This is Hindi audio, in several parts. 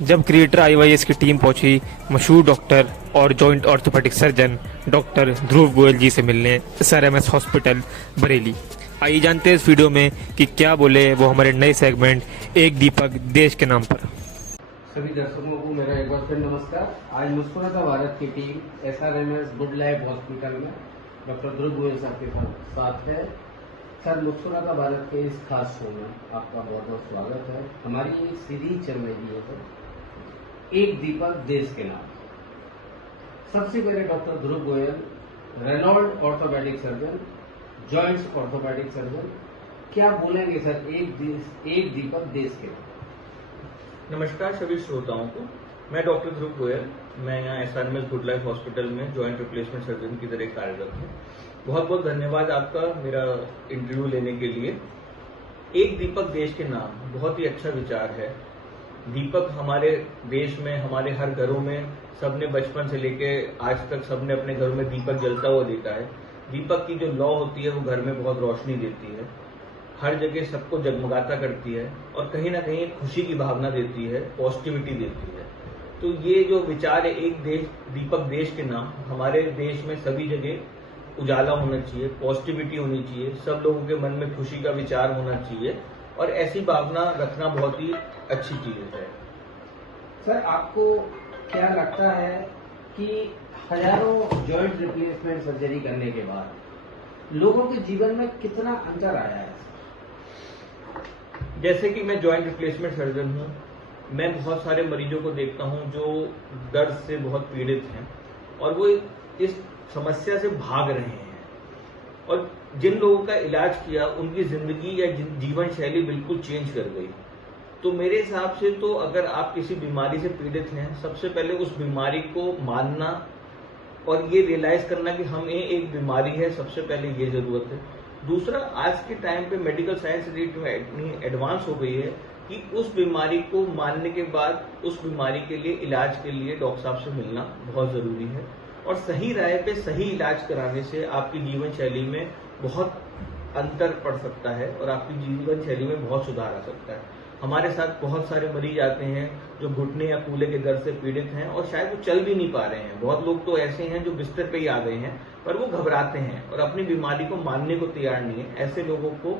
जब क्रिएटर आईवाईएस की टीम पहुंची मशहूर डॉक्टर और joint orthopaedic surgeon doctor Dhruv Goyal जी से मिलने SRMS हॉस्पिटल बरेली। आइए जानते हैं इस वीडियो में कि क्या बोले वो हमारे नए सेगमेंट एक दीपक देश के नाम पर। सभी दर्शकों को मेरा एक बार फिर नमस्कार। आज मुस्कुराता भारत की team SRMS good life hospital में डॉक्टर ध्रुव गोयल साहब के साथ है। सर, मुस्कुराता भारत के इस खास शो में आपका बहुत बहुत स्वागत है। हमारी ये सीरीज चल रही है सर, एक दीपक देश के नाम। सबसे पहले doctor Dhruv Goyal, renowned orthopaedic surgeon, joints orthopaedic surgeon, क्या बोलेंगे सर एक दीपक देश के नाम? नमस्कार सभी श्रोताओं को। मैं डॉक्टर ध्रुव गोयल, मैं यहाँ SRMS गुड लाइफ हॉस्पिटल में जॉइंट रिप्लेसमेंट सर्जन की तरह कार्यरत हूँ। बहुत बहुत धन्यवाद आपका मेरा इंटरव्यू लेने के लिए। एक दीपक देश के नाम बहुत ही अच्छा विचार है। दीपक हमारे देश में, हमारे हर घरों में सबने बचपन से लेके आज तक सबने अपने घरों में दीपक जलता हुआ देखा है। दीपक की जो लौ होती है वो घर में बहुत रोशनी देती है, हर जगह सबको जगमगाता करती है और कहीं ना कहीं खुशी की भावना देती है, पॉजिटिविटी देती है। तो ये जो विचार है एक दीपक देश के नाम, हमारे देश में सभी जगह उजाला होना चाहिए, पॉजिटिविटी होनी चाहिए, सब लोगों के मन में खुशी का विचार होना चाहिए और ऐसी भावना रखना बहुत ही अच्छी चीज है। सर, आपको क्या लगता है कि हजारों जॉइंट रिप्लेसमेंट सर्जरी करने के बाद लोगों के जीवन में कितना अंतर आया है? जैसे कि मैं जॉइंट रिप्लेसमेंट सर्जन हूँ, मैं बहुत सारे मरीजों को देखता हूँ जो दर्द से बहुत पीड़ित हैं और वो इस समस्या से भाग रहे हैं और जिन लोगों का इलाज किया उनकी जिंदगी या जीवन शैली बिल्कुल चेंज कर गई। तो मेरे हिसाब से तो अगर आप किसी बीमारी से पीड़ित हैं, सबसे पहले उस बीमारी को मानना और ये रियलाइज करना कि हमें एक बीमारी है, सबसे पहले ये जरूरत है। दूसरा, आज के टाइम पे मेडिकल साइंस इतनी एडवांस हो गई है कि उस बीमारी को मानने के बाद उस बीमारी के लिए इलाज के लिए डॉक्टर साहब से मिलना बहुत जरूरी है और सही राय पे सही इलाज कराने से आपकी जीवन शैली में बहुत अंतर पड़ सकता है और आपकी जीवन शैली में बहुत सुधार आ सकता है। हमारे साथ बहुत सारे मरीज आते हैं जो घुटने या कूल्हे के दर्द से पीड़ित हैं और शायद वो चल भी नहीं पा रहे हैं। बहुत लोग तो ऐसे हैं जो बिस्तर पे ही आ गए हैं पर वो घबराते हैं और अपनी बीमारी को मानने को तैयार नहीं है। ऐसे लोगों को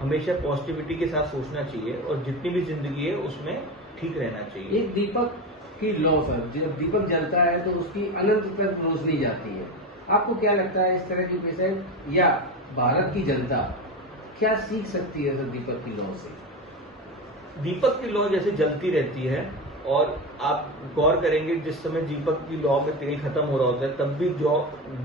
हमेशा पॉजिटिविटी के साथ सोचना चाहिए और जितनी भी जिंदगी है उसमें ठीक रहना चाहिए। एक दीपक की लौ सर, जब दीपक जलता है तो उसकी अनंत तक रोशनी जाती है। आपको क्या लगता है इस तरह की पेशेंट या भारत की जनता क्या सीख सकती है सर दीपक की लौ से? दीपक की लौ जैसे जलती रहती है और आप गौर करेंगे जिस समय दीपक की लौ में तेल खत्म हो रहा होता है तब भी जौ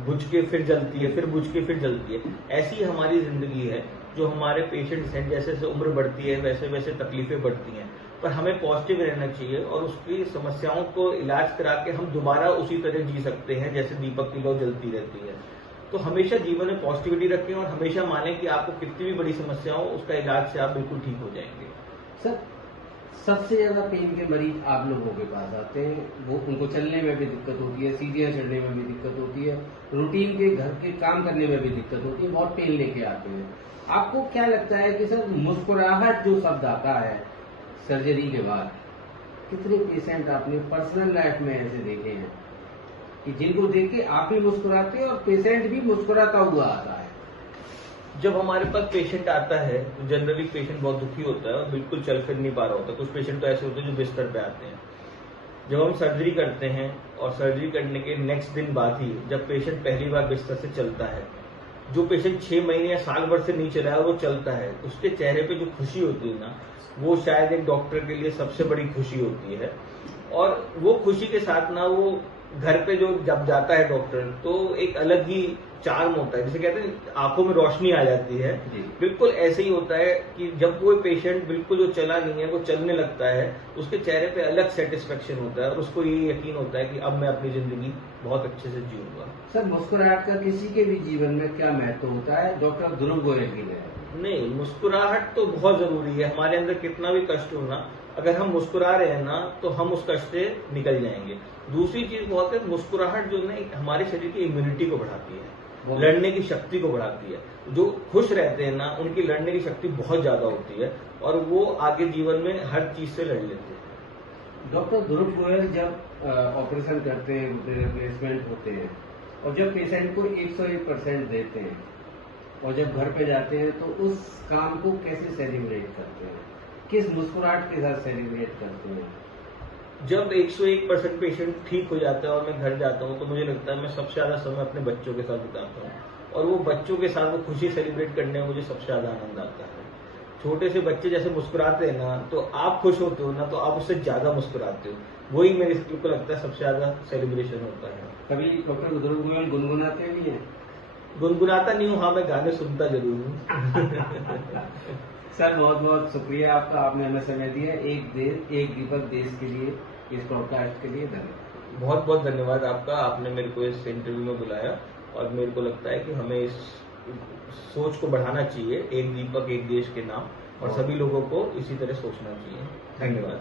बुझ के फिर जलती है, फिर बुझ के फिर जलती है। ऐसी हमारी जिंदगी है। जो हमारे पेशेंट्स हैं, जैसे जैसे उम्र बढ़ती है वैसे वैसे तकलीफें बढ़ती हैं, पर हमें पॉजिटिव रहना चाहिए और उसकी समस्याओं को इलाज करा के हम दोबारा उसी तरह जी सकते हैं जैसे दीपक की लौ जलती रहती है। तो हमेशा जीवन में पॉजिटिविटी रखें और हमेशा मानें कि आपको कितनी भी बड़ी समस्या हो उसका इलाज से आप बिल्कुल ठीक हो जाएंगे। सर, सबसे ज्यादा पेन के मरीज आप लोगों के पास आते हैं, वो उनको चलने में भी दिक्कत होती है, सीढ़ियां चढ़ने में भी दिक्कत होती है, रूटीन के घर के काम करने में भी दिक्कत होती है, बहुत पेन लेके आते हैं। आपको क्या लगता है कि सर मुस्कुराहट जो शब्द आता है सर्जरी के बाद, कितने पेशेंट आपने पर्सनल लाइफ में ऐसे देखे हैं कि जिनको देख के आप भी मुस्कुराते हैं और पेशेंट भी मुस्कुराता हुआ आता है? जब हमारे पास पेशेंट आता है तो जनरली पेशेंट बहुत दुखी होता है और बिल्कुल चल फिर नहीं पा रहा होता। कुछ पेशेंट तो ऐसे होते हैं जो बिस्तर पे आते हैं। जब हम सर्जरी करते हैं और सर्जरी करने के नेक्स्ट दिन बाद ही जब पेशेंट पहली बार बिस्तर से चलता है, जो पेशेंट 6 महीने या साल भर से नहीं चला है वो चलता है, उसके चेहरे पे जो खुशी होती है ना, वो शायद एक डॉक्टर के लिए सबसे बड़ी खुशी होती है। और वो खुशी के साथ ना वो घर पे जो जब जाता है डॉक्टर तो एक अलग ही चार्म होता है, जिसे कहते हैं आंखों में रोशनी आ जाती है। बिल्कुल ऐसे ही होता है कि जब कोई पेशेंट बिल्कुल जो चला नहीं है वो चलने लगता है, उसके चेहरे पे अलग सेटिस्फेक्शन होता है और उसको ये यकीन होता है कि अब मैं अपनी जिंदगी बहुत अच्छे से जीऊंगा। सर, मुस्कुराहट का किसी के भी जीवन में क्या महत्व होता है डॉक्टर ध्रुव गोयल की तरह? नहीं, मुस्कुराहट तो बहुत जरूरी है। हमारे अंदर कितना भी कष्ट हो ना, अगर हम मुस्कुरा रहे हैं ना तो हम उस कष्ट से निकल जाएंगे। दूसरी चीज बहुत है, मुस्कुराहट जो है हमारे शरीर की इम्यूनिटी को बढ़ाती है, लड़ने की शक्ति को बढ़ाती है। जो खुश रहते हैं ना उनकी लड़ने की शक्ति बहुत ज्यादा होती है और वो आगे जीवन में हर चीज से लड़ लेते हैं। डॉक्टर ध्रुव गोयल जब ऑपरेशन करते हैं, रिप्लेसमेंट होते हैं और जब पेशेंट को 101% देते हैं और जब घर पे जाते हैं तो उस काम को कैसे सेलिब्रेट करते हैं, किस मुस्कुराहट के साथ सेलिब्रेट करते हैं? जब 101% पेशेंट ठीक हो जाता है और मैं घर जाता हूँ तो मुझे लगता है मैं सबसे ज्यादा समय अपने बच्चों के साथ बिताता हूँ और वो बच्चों के साथ वो खुशी सेलिब्रेट करने में मुझे सबसे ज्यादा आनंद आता है। छोटे से बच्चे जैसे मुस्कुराते हैं ना तो आप खुश होते हो ना, तो आप उससे ज्यादा मुस्कुराते हो। वही मेरे को लगता है सबसे ज्यादा सेलिब्रेशन होता है। कभी डॉक्टर ध्रुव गोयल गुनगुनाते भी हैं? गुनगुनाता नहीं हूँ, हाँ मैं गाने सुनता जरूर हूँ। सर बहुत बहुत शुक्रिया आपका, आपने हमें समय दिया। एक दीपक देश के लिए, इस पॉडकास्ट के लिए धन्यवाद। बहुत बहुत धन्यवाद आपका, आपने मेरे को इस इंटरव्यू में बुलाया और मेरे को लगता है कि हमें इस सोच को बढ़ाना चाहिए, एक दीपक एक देश के नाम, और सभी लोगों को इसी तरह सोचना चाहिए। धन्यवाद।